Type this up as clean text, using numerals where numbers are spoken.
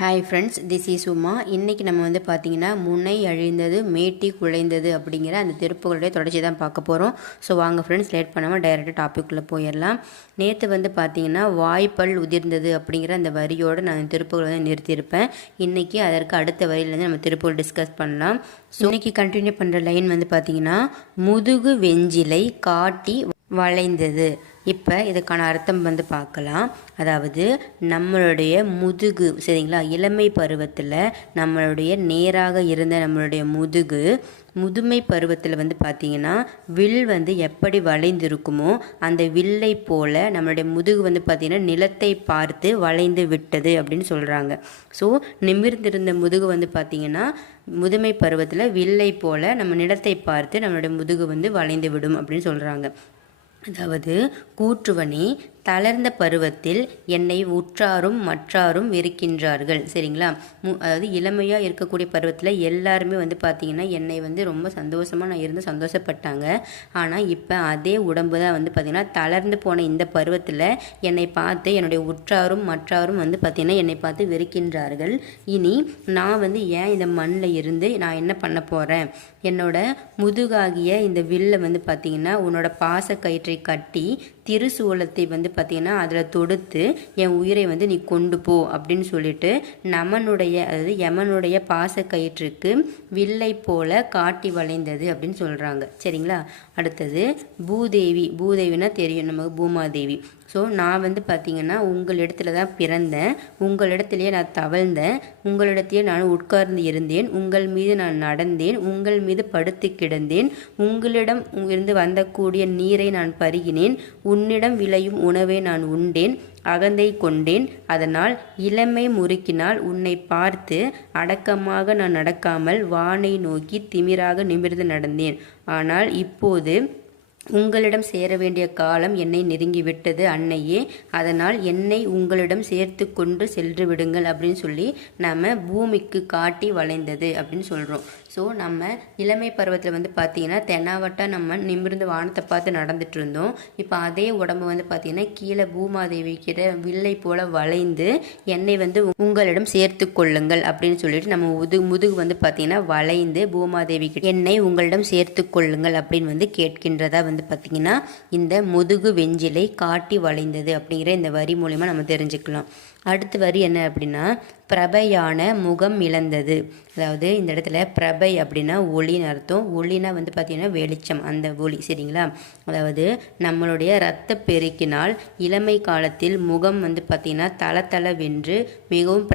Hi friends, this is Uma. இன்றைக்கி நம்ம வந்து பார்த்திங்கன்னா முனை அழிந்தது மேட்டி குலைந்தது அப்படிங்கிற அந்த திருப்புகளுடைய தொடர்ச்சி தான் பார்க்க போகிறோம். ஸோ வாங்க ஃப்ரெண்ட்ஸ், லேட் பண்ணாமல் டைரெக்டாக டாப்பிக்குள்ளே போயிடலாம். நேற்று வந்து பார்த்திங்கன்னா வாய்ப்பல் உதிர்ந்தது அப்படிங்கிற அந்த வரியோடு நான் திருப்புகள் வந்து நிறுத்தியிருப்பேன். இன்றைக்கி அதற்கு அடுத்த வரியிலேருந்து நம்ம திருப்புகள் டிஸ்கஸ் பண்ணலாம். ஸோ இன்றைக்கி கண்டினியூ பண்ணுற லைன் வந்து பார்த்திங்கன்னா முதுகு வெஞ்சிலை காட்டி வளைந்தது. இப்போ இதுக்கான அர்த்தம் வந்து பார்க்கலாம். அதாவது நம்மளுடைய முதுகு, சரிங்களா, இளமை பருவத்தில் நம்மளுடைய நேராக இருந்த நம்மளுடைய முதுமை பருவத்தில் வந்து பார்த்திங்கன்னா வில் வந்து எப்படி வளைந்திருக்குமோ அந்த வில்லை போல் நம்மளுடைய முதுகு வந்து பார்த்திங்கன்னா நிலத்தை பார்த்து வளைந்து விட்டது அப்படின்னு சொல்கிறாங்க. ஸோ நிமிர்ந்திருந்த முதுகு வந்து பார்த்திங்கன்னா முதுமை பருவத்தில் வில்லை போல் நம்ம நிலத்தை பார்த்து நம்மளுடைய முதுகு வந்து வளைந்து விடும் அப்படின்னு சொல்கிறாங்க. அதாவது கூற்றுவனே தளர்ந்த பருவத்தில் என்னை உற்றாரும் மற்றாரும் இருக்கின்றார்கள். சரிங்களா, அதாவது இளமையாக இருக்கக்கூடிய பருவத்தில் எல்லாருமே வந்து பார்த்திங்கன்னா என்னை வந்து ரொம்ப சந்தோஷமாக நான் இருந்து சந்தோஷப்பட்டாங்க. ஆனால் இப்போ அதே உடம்பு தான் வந்து பார்த்திங்கன்னா தளர்ந்து போன இந்த பருவத்தில் என்னை பார்த்து என்னுடைய உற்றாரும் மற்றாரும் வந்து பார்த்திங்கன்னா என்னை பார்த்து வெறுக்கின்றார்கள். இனி நான் வந்து ஏன் இந்த மண்ணில் இருந்து நான் என்ன பண்ண போகிறேன்? என்னோட முதுகாகிய இந்த வில்லை வந்து பார்த்திங்கன்னா உன்னோட பாச கயிற்றை கட்டி திருசூலத்தை வந்து பார்த்திங்கன்னா அதில் தொடுத்து என் உயிரை வந்து நீ கொண்டு போ அப்படின்னு சொல்லிட்டு அதாவது யமனுடைய பாச கயிற்றுக்கு வில்லை போல காட்டி வளைந்தது அப்படின்னு சொல்கிறாங்க. சரிங்களா, அடுத்தது பூதேவினா தெரியும் நமக்கு, பூமாதேவி. ஸோ நான் வந்து பார்த்திங்கன்னா உங்களிடத்துல தான் பிறந்தேன், உங்களிடத்துலையே நான் தவழ்ந்தேன், உங்களிடத்தையே நான் உட்கார்ந்து இருந்தேன், உங்கள் மீது நான் நடந்தேன், உங்கள் மீது படுத்து கிடந்தேன், உங்களிடம் இருந்து வந்தக்கூடிய நீரை நான் பருகினேன், உன்னிடம் விளையும் உணவை நான் உண்டேன், அகந்தை கொண்டேன். அதனால் இளமை முறுக்கினால் உன்னை பார்த்து அடக்கமாக நான் நடக்காமல் வானை நோக்கி திமிராக நிமிர்ந்து நடந்தேன். ஆனால் இப்போது உங்களிடம் சேர வேண்டிய காலம் என்னை நெருங்கிவிட்டது அன்னையே, அதனால் என்னை உங்களிடம் சேர்த்து கொண்டு சென்று விடுங்கள் அப்படின்னு சொல்லி நம்ம பூமிக்கு காட்டி வளைந்தது அப்படின்னு சொல்கிறோம். ஸோ நம்ம இளமை பருவத்தில் வந்து பார்த்திங்கன்னா தென்னாவட்டா நம்ம நிமிர்ந்து வானத்தை பார்த்து நடந்துட்டு இருந்தோம். இப்போ அதே உடம்பு வந்து பார்த்திங்கன்னா கீழே பூமாதேவி கிட்ட வில்லை போல் வளைந்து என்னை வந்து உங்களிடம் சேர்த்து கொள்ளுங்கள் அப்படின்னு சொல்லிட்டு நம்ம முதுகு வந்து பார்த்திங்கன்னா வளைந்து பூமாதேவி கிட்ட என்னை உங்களிடம் சேர்த்து கொள்ளுங்கள் அப்படின்னு வந்து கேட்கின்றதா வந்து பார்த்திங்கன்னா இந்த முதுகு வெஞ்சிலை காட்டி வளைந்தது அப்படிங்கிற இந்த வரி மூலிமா நம்ம தெரிஞ்சுக்கலாம். அடுத்த வரி என்ன அப்படின்னா பிரபையான முகம் இழந்தது. அதாவது இந்த இடத்துல பிரபை அப்படின்னா ஒளின்னு அர்த்தம். ஒளினா வந்து பார்த்திங்கன்னா வெளிச்சம், அந்த ஒளி. சரிங்களா, அதாவது நம்மளுடைய இரத்த பெருக்கினால் இளமை காலத்தில் முகம் வந்து பார்த்திங்கன்னா தளதளவென்று மிகவும்